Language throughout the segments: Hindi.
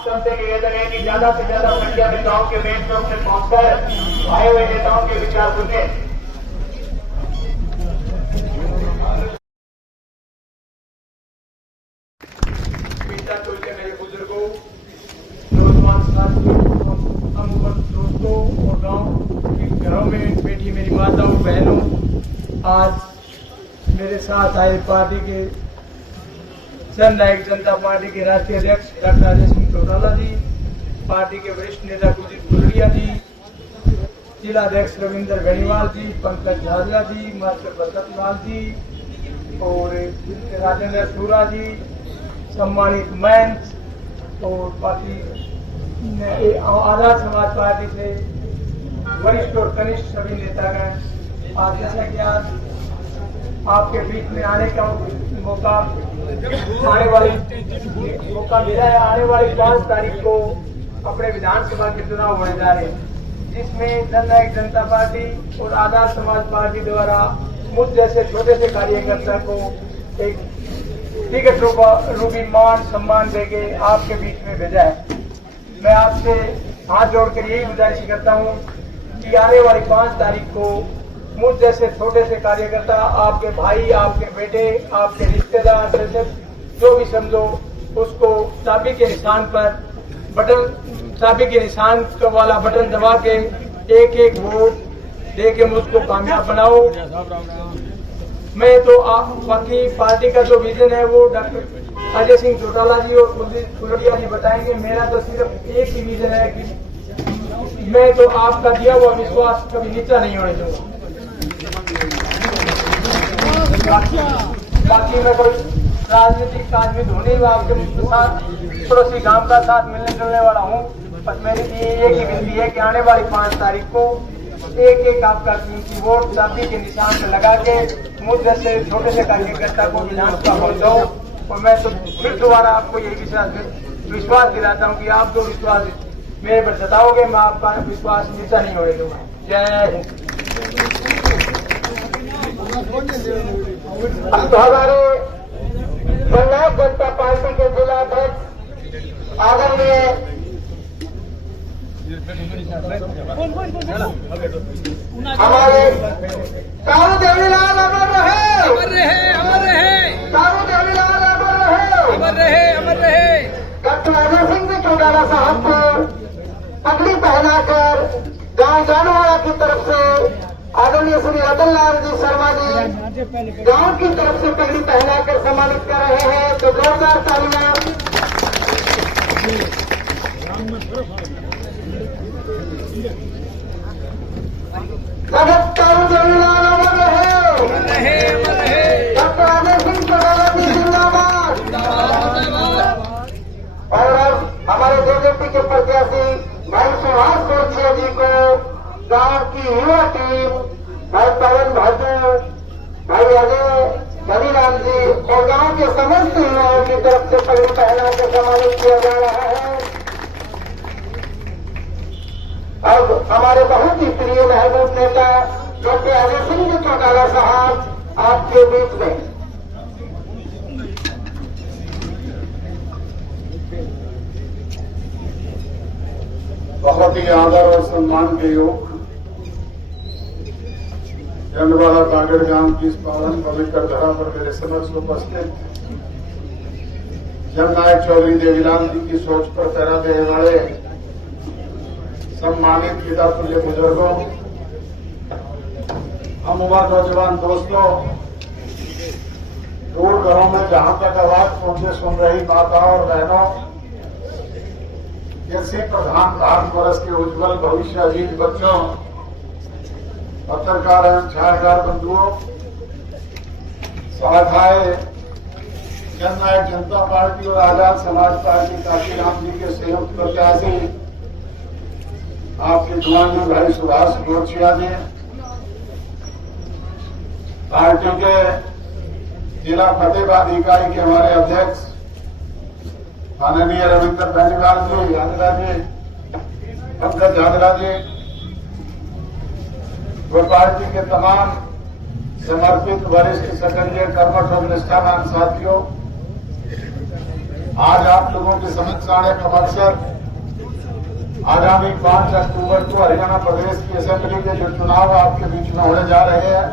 आप सबसे निवेदन है कि ज्यादा से ज्यादा संख्या में गांव के मेन चौक में पहुंचकर आए हुए नेताओं के विचार सुने। मेरे बुजुर्गों, नौजवान साथियों, अमूमन दोस्तों और गांव के घरों में बैठी मेरी माताओं बहनों, आज मेरे साथ आए पार्टी के जननायक जनता पार्टी के राष्ट्रीय अध्यक्ष डॉक्टर अजय सिंह चौटाला जी, पार्टी के वरिष्ठ नेता कुलदीप कुलड़िया जी, जिला अध्यक्ष रविंद्र बेनीवाल जी, पंकज झाजला जी, मास्टर बरकत लाल जी और राजेंद्र सूरा जी, सम्मानित मंच और पार्टी आजाद समाज पार्टी से वरिष्ठ और कनिष्ठ सभी नेतागण, आज जैसा कि आज आपके बीच में आने का मौका मिला है। आने वाली 5 तारीख को अपने विधानसभा के चुनाव होने जा रहे हैं, जिसमें जननायक जनता पार्टी और आजाद समाज पार्टी द्वारा मुझ जैसे छोटे से कार्यकर्ता को एक व्यक्तिगत रूपी मान सम्मान देके आपके बीच में भेजा है। मैं आपसे हाथ जोड़कर यही गुजारिश करता हूं कि आने वाली 5 तारीख को मुझ जैसे छोटे से कार्यकर्ता, आपके भाई, आपके बेटे, आपके रिश्तेदार, जो भी समझो, उसको चाबी के निशान पर चाबी के निशान वाला बटन दबा के एक वोट दे के मुझको कामयाब बनाओ। मैं तो बाकी पार्टी का जो विजन है वो डॉक्टर अजय सिंह चौटाला जी और कुलदीप कुलड़िया जी बताएंगे। मेरा तो सिर्फ एक ही विजन है कि मैं तो आपका दिया हुआ विश्वास कभी नीचा नहीं होने दूंगा। बाकी मैं कोई राजनीतिक काजविद होने आपके साथ पड़ोसी गांव का साथ मिलने जुलने वाला हूँ, बस मेरी एक ही विनती है कि आने वाली 5 तारीख को एक आपका कीमती वोट चाबी के निशान पर लगा के मुझ जैसे छोटे से कार्यकर्ता को विधानसभा पहुंचाओ। और मैं तो फिर दोबारा आपको यही विश्वास दिलाता हूं कि आप जो विश्वास मेरे पर जताओगे, मैं आपका विश्वास नीचा नहीं होने दूंगा। जय हिंद। अब तो हमारे जननायक जनता पार्टी के जिला अध्यक्ष आदरणीय हमारे कारू देवीलाल अमर रहे, अमर रहे, अमर रहे, कारू देवीलाल अमर रहे, अमर रहे, अमर रहे। डॉक्टर अजय सिंह जी चौटाला साहब को पगड़ी पहनाकर गांव जानवाड़ा की तरफ से आदरणीय श्री रतन लाल जी शर्मा जी गांव की तरफ से पगड़ी पहनाकर सम्मानित कर रहे हैं, तो जोरदार तालियां। कारू देवीलाल अमर रहे, डॉक्टर अजय सिंह चौटाला जी जिंदाबाद। और अब हमारे जेजेपी के प्रत्याशी भाई सुभाष गोरछिया जी को गांव की युवा टीम भाई पवन भाजू, भाई अजय धनीलाल जी और गांव के समस्त युवाओं की तरफ से पगड़ी पहना कर सम्मानित किया जा रहा है। अब हमारे बहुत ही प्रिय महबूब नेता डॉक्टर अजय सिंह चौटाला साहब आपके बीच में। बहुत ही आदर और सम्मान के योग जनवाड़ा कागड़ गांव की इस पावन पवित्र धरा पर मेरे समक्ष उपस्थित जननायक चौधरी देवीलाल जी की सोच पर पैरा देने वाले सम्मानित पिता तुल्य बुजुर्गों, हम उम्र नौजवान दोस्तों, दूर घरों में जहां तक आवाज पहुंचे सुन रही माताओं और बहनों, कृषि प्रधान भारत वर्ष के उज्जवल भविष्य अजीत बच्चों, पत्रकार एवं छायाकार बंधुओं, साथ आए जननायक जनता पार्टी और आजाद समाज पार्टी काशीराम जी के संयुक्त प्रत्याशी आपके जुआनी भाई सुभाष गोरछिया जी, पार्टी के जिला फतेहाबाद इकाई के हमारे अध्यक्ष माननीय रविंद्र बेनीवाल जी, झाजरा जी, पंकज झाजरा जी, वो पार्टी के तमाम समर्पित वरिष्ठ सक्रिय कर्मठ और निष्ठावान साथियों, आज आप लोगों के समक्ष आने का मकसद आगामी 5 अक्टूबर को हरियाणा प्रदेश की असेंबली के जो चुनाव आपके बीच में होने जा रहे हैं,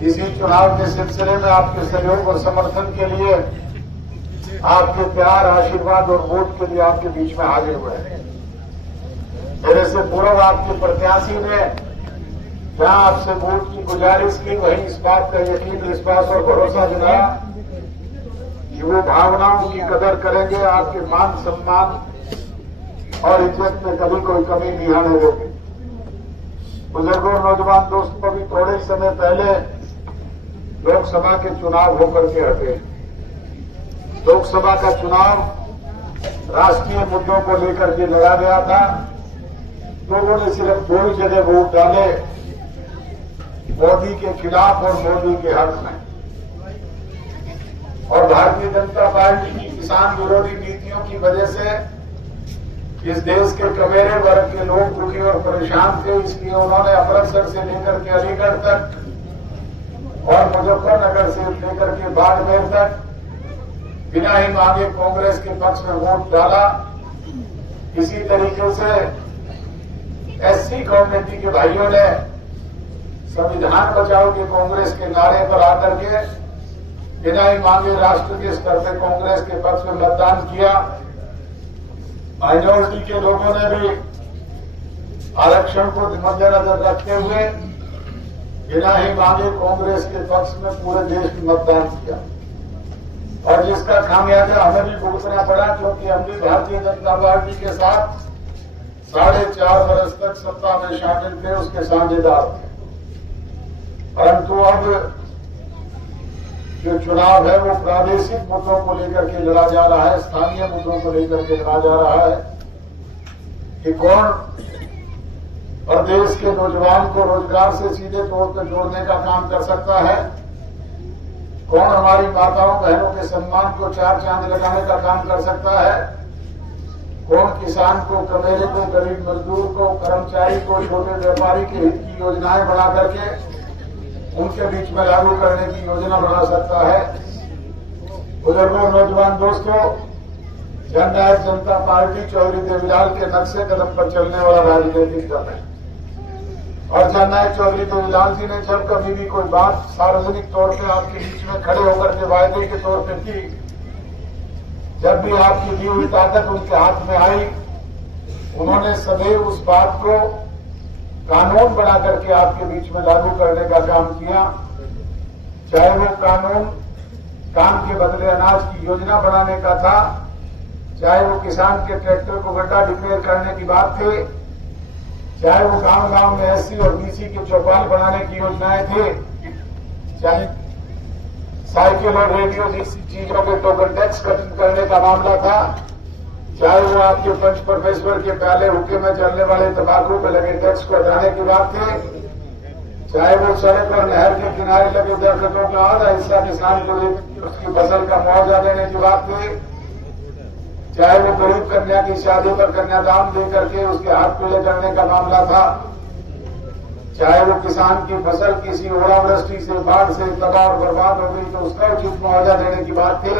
इसी चुनाव के सिलसिले में आपके सहयोग और समर्थन के लिए, आपके प्यार, आशीर्वाद और वोट के लिए आपके बीच में हाजिर हुए हैं। मेरे से पूर्व आपके प्रत्याशी ने जहां आपसे वोट की गुजारिश की, वहीं इस बात का यकीन, विश्वास और भरोसा दिलाया कि वो भावनाओं की कदर करेंगे, आपके मान सम्मान और इज्जत में कभी कोई कमी नहीं आने देंगे। बुजुर्गों, नौजवान दोस्तों, भी थोड़े समय पहले लोकसभा के चुनाव होकर के हटे। लोकसभा का चुनाव राष्ट्रीय मुद्दों को लेकर के लड़ा गया था। लोगों ने सिर्फ 2 जगह वोट डाले, मोदी के खिलाफ और मोदी के हक में। और भारतीय जनता पार्टी की किसान विरोधी नीतियों की वजह से इस देश के कमेरे वर्ग के लोग दुखी और परेशान थे। इसलिए उन्होंने अमृतसर से लेकर के अलीगढ़ तक और मुजफ्फरनगर से लेकर के बाड़मेर तक बिना ही मांगे कांग्रेस के पक्ष में वोट डाला। इसी तरीके से एससी कम्युनिटी के भाइयों ने संविधान बचाओ के कांग्रेस के नारे पर आकर के बिना ही मांगे राष्ट्र के स्तर पर कांग्रेस के पक्ष में मतदान किया। माइनॉरिटी के लोगों ने भी आरक्षण को मद्देनजर रखते हुए बिना ही मांगे कांग्रेस के पक्ष में पूरे देश में मतदान किया। और जिसका खामियाजा हमें भी भुगतना पड़ा, क्योंकि हम भी भारतीय जनता पार्टी के साथ 4.5 वर्ष तक सत्ता में शामिल थे, उसके साझेदार थे। परंतु अब जो चुनाव है वो प्रादेशिक मुद्दों को लेकर के लड़ा जा रहा है, स्थानीय मुद्दों को लेकर के लड़ा जा रहा है कि कौन प्रदेश के नौजवान को रोजगार से सीधे तौर पर जोड़ने का काम कर सकता है, कौन हमारी माताओं बहनों के सम्मान को 4 चांद लगाने का काम कर सकता है, कौन किसान को, कमेरे को, गरीब मजदूर को, कर्मचारी को, छोटे व्यापारी के हित की योजनाएं बना करके उनके बीच में लागू करने की योजना बना सकता है। बुजुर्गों, नौजवान दोस्तों, जननायक जनता पार्टी चौधरी देवीलाल के नक्शे कदम पर चलने वाला राजनीतिक दल है। और जननायक चौधरी देवीलाल जी ने जब कभी भी कोई बात सार्वजनिक तौर पे आपके बीच में खड़े होकर के वायदे के तौर पे की, जब भी आपकी दी हुई ताकत उनके हाथ में आई, उन्होंने सदैव उस बात को कानून बना करके आपके बीच में लागू करने का काम किया। चाहे वो कानून काम के बदले अनाज की योजना बनाने का था, चाहे वो किसान के ट्रैक्टर को गड्ढा डिक्लेयर करने की बात थी, चाहे वो गांव गांव में एससी और बीसी के चौपाल बनाने की योजनाएं थे, चाहे साइकिल और रेडियो जैसी चीजों के टोकन टैक्स खत्म करने का मामला था, चाहे वो आपके पंच परमेश्वर के पहले हुक्के में चलने वाले तंबाकू पे लगे टैक्स को हटाने की बात थी, चाहे वो सड़क और नहर के किनारे लगे दरख्तों का आधा हिस्सा किसान को उसकी फसल का मुआवजा देने की बात थी, चाहे वो गरीब कन्या की शादी पर कन्यादान दे करके उसके हाथ पीले करने का मामला था, चाहे वो किसान की फसल किसी ओलावृष्टि से, बाढ़ से तबाह और बर्बाद हो गई तो उसका उचित मुआवजा देने की बात थी,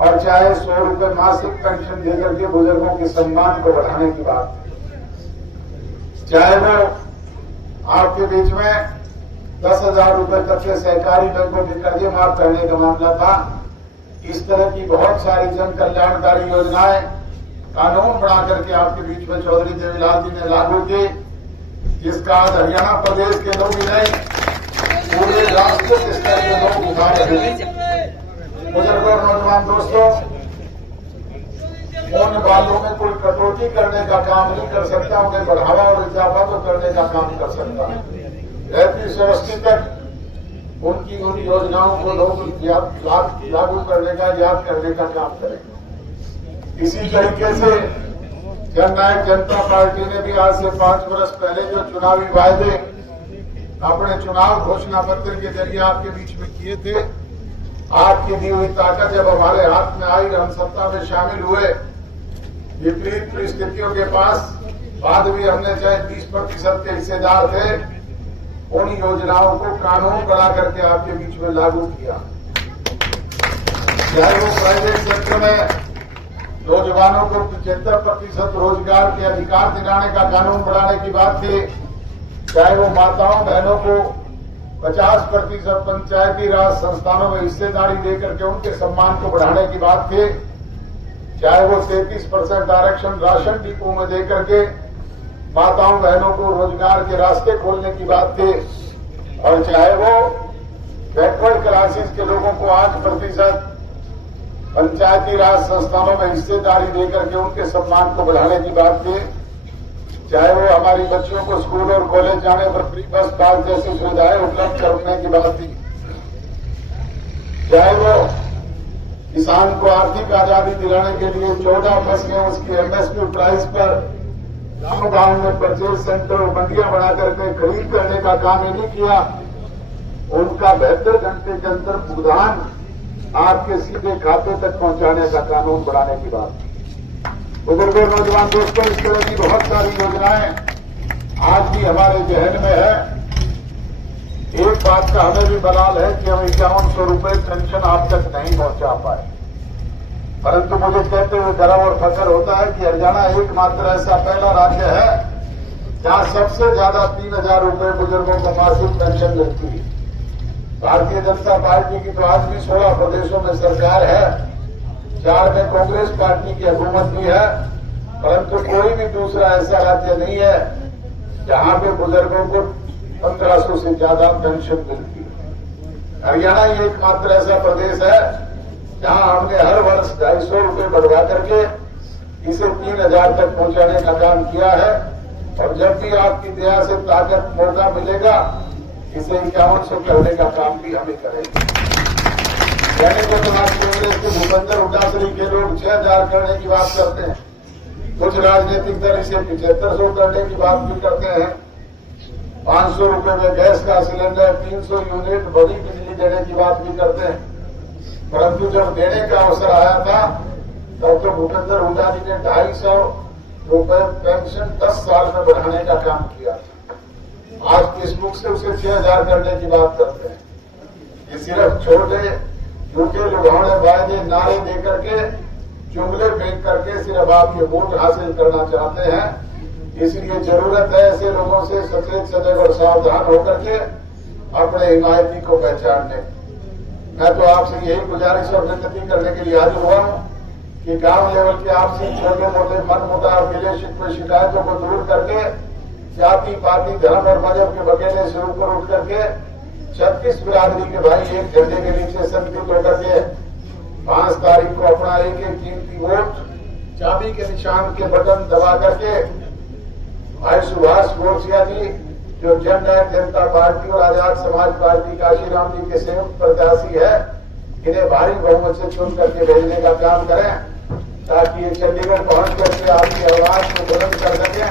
और चाहे 100 रुपए मासिक पेंशन देकर के बुजुर्गों के सम्मान को बढ़ाने की बात है, चाहे वो आपके बीच में 10,000 रुपए तक के सहकारी बैंकों के कर्जे माफ करने का मामला था। इस तरह की बहुत सारी जन कल्याणकारी योजनाएं कानून बना करके आपके बीच में चौधरी देवीलाल जी ने लागू की, जिसका आज हरियाणा प्रदेश के लोग ही नहीं, पूरे राष्ट्र के स्तर के लोग उठा रहे हैं। बुजुर्गों और नौजवान दोस्तों, उन वालों में कोई कटौती करने का काम नहीं कर सकता, उन्हें बढ़ावा और इजाफा तो करने का काम कर सकता है। रहती सृष्टि तक उनकी उन योजनाओं को लोग लागू करने का, याद करने का काम करेंगे। इसी तरीके से जननायक जनता पार्टी ने भी आज से 5 वर्ष पहले जो चुनावी वायदे अपने चुनाव घोषणा पत्र के जरिए आपके बीच में किए थे, आपकी दी हुई ताकत जब हमारे हाथ में आई, हम सत्ता में शामिल हुए, विपरीत परिस्थितियों के पास बाद भी हमने चाहे 30% के हिस्सेदार थे, उन योजनाओं को कानून बना करके आपके बीच में लागू किया। चाहे वो प्राइवेट सेक्टर में नौजवानों को 75% रोजगार के अधिकार दिलाने का कानून बनाने की बात थी, चाहे वो माताओं बहनों को 50% पंचायती राज संस्थानों में हिस्सेदारी देकर के उनके सम्मान को बढ़ाने की बात थी, चाहे वो 33% आरक्षण राशन डिपो में देकर के माताओं बहनों को रोजगार के रास्ते खोलने की बात थी, और चाहे वो बैकवर्ड क्लासेस के लोगों को 8% पंचायती राज संस्थानों में हिस्सेदारी देकर के उनके सम्मान को बढ़ाने की बात थी, चाहे वो हमारी बच्चियों को स्कूल और कॉलेज जाने पर फ्री बस पास जैसी सुविधाएं उपलब्ध करने की बात थी, चाहे वो किसान को आर्थिक आजादी दिलाने के लिए 14 फसलें उसकी एमएसपी प्राइस पर गांव में परचेज सेंटर और मंडियां बनाकर के खरीद करने का काम ही नहीं किया, उनका 72 घंटे के अंदर भुगतान आपके सीधे खाते तक पहुंचाने का कानून बनाने की बात। बुजुर्गों नौजवान दोस्तों, इस तरह की बहुत सारी योजनाएं आज भी हमारे जहन में है। एक बात का हमें भी बलाल है कि हम 5100 रुपये पेंशन आप तक नहीं पहुंचा पाए, परंतु मुझे कहते हुए गर्व और फख्र होता है कि हरियाणा एकमात्र ऐसा पहला राज्य है जहां सबसे ज्यादा 3000 रुपये बुजुर्गों को मासिक पेंशन मिलती है। भारतीय जनता पार्टी की तो आज भी 16 प्रदेशों में सरकार है, 4 में कांग्रेस पार्टी की हुकूमत भी है, परंतु कोई भी दूसरा ऐसा राज्य नहीं है जहां पे बुजुर्गों को 1500 से ज्यादा पेंशन मिलती है। हरियाणा ही एकमात्र ऐसा प्रदेश है जहां हमने हर वर्ष 250 रुपये बढ़वा करके इसे 3000 तक पहुंचाने का काम किया है, और जब भी आपकी दया से ताकत मौका मिलेगा इसे 5100 करने का काम भी हमें करेंगे। दैनिक समाज कांग्रेस के भूपेंद्र हुड्डा के लोग 6000 करने की बात करते हैं, कुछ राजनीतिक दल इसे 7500 करने की बात भी करते हैं, 500 रुपये में गैस का सिलेंडर, 300 यूनिट बड़ी बिजली देने की बात भी करते हैं, परंतु जब देने का अवसर आया था तब तो भूपेंद्र हुड्डा जी ने 250 रुपये पेंशन 10 साल में बढ़ाने का काम किया था। आज फेसबुक से उसे 6000 करने की बात करते हैं। ये सिर्फ छोटे झूठे लुभावने वायदे नारे देकर के जुमले फेंक करके सिर्फ आप ये वोट हासिल करना चाहते हैं। इसलिए जरूरत है ऐसे लोगों से सचेत सजग और सावधान होकर के अपने हिमायती को पहचानने। मैं तो आपसे यही गुजारिश और विनती करने के लिए हाजिर हुआ हूं कि गांव लेवल के आपसी छोटे मोटे मनमुटाव गिले शिकवे शिकायतों को दूर करके जाति पाति धर्म और मजहब के बकेले से ऊपर उठ करके 36 बिरादरी के भाई एक झंडे के नीचे संगठित होकर के 5 तारीख को अपना एक कीमती वोट चाबी के निशान के बटन दबा करके भाई सुभाष गोरसिया जी जो जननायक जनता पार्टी और आजाद समाज पार्टी काशीराम जी के संयुक्त प्रत्याशी है, इन्हें भारी बहुमत से चुन करके भेजने का काम करें, ताकि ये चंडीगढ़ पहुंच करके आपकी आवाज को बुलंद कर सकें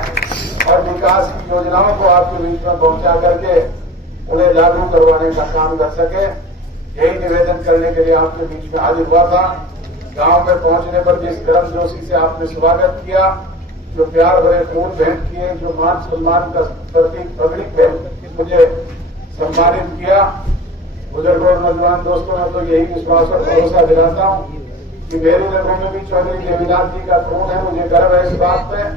और विकास की योजनाओं को आपके बीच में पहुंचा करके उन्हें लागू करवाने का काम कर सके। यही निवेदन करने के लिए आपके बीच में हाजिर हुआ था। गांव में पहुंचने पर जिस गर्मजोशी से आपने स्वागत किया, जो प्यार भरे फूल भेंट किए, जो मान सम्मान का प्रतीक पगड़ी भेंट मुझे सम्मानित किया, बुजुर्गों और नौजवान दोस्तों में तो यही विश्वास और भरोसा दिलाता हूँ कि मेरी नजरों में भी चौधरी देवीनाथ जी का खून है। मुझे गर्व है इस बात पे।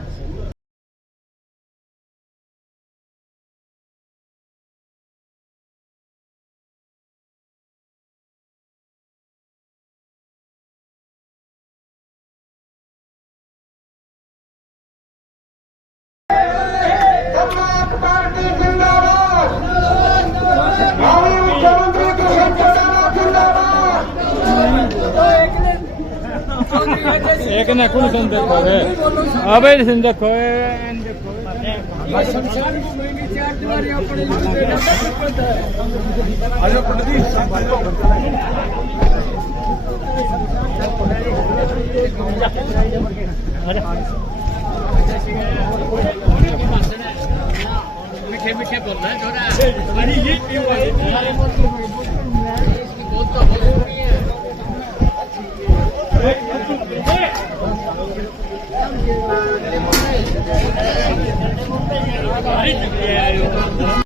एक ने कुल सुन देखो है, अबे सुन देखो है, मीठे मीठे बोलना है थोड़ा।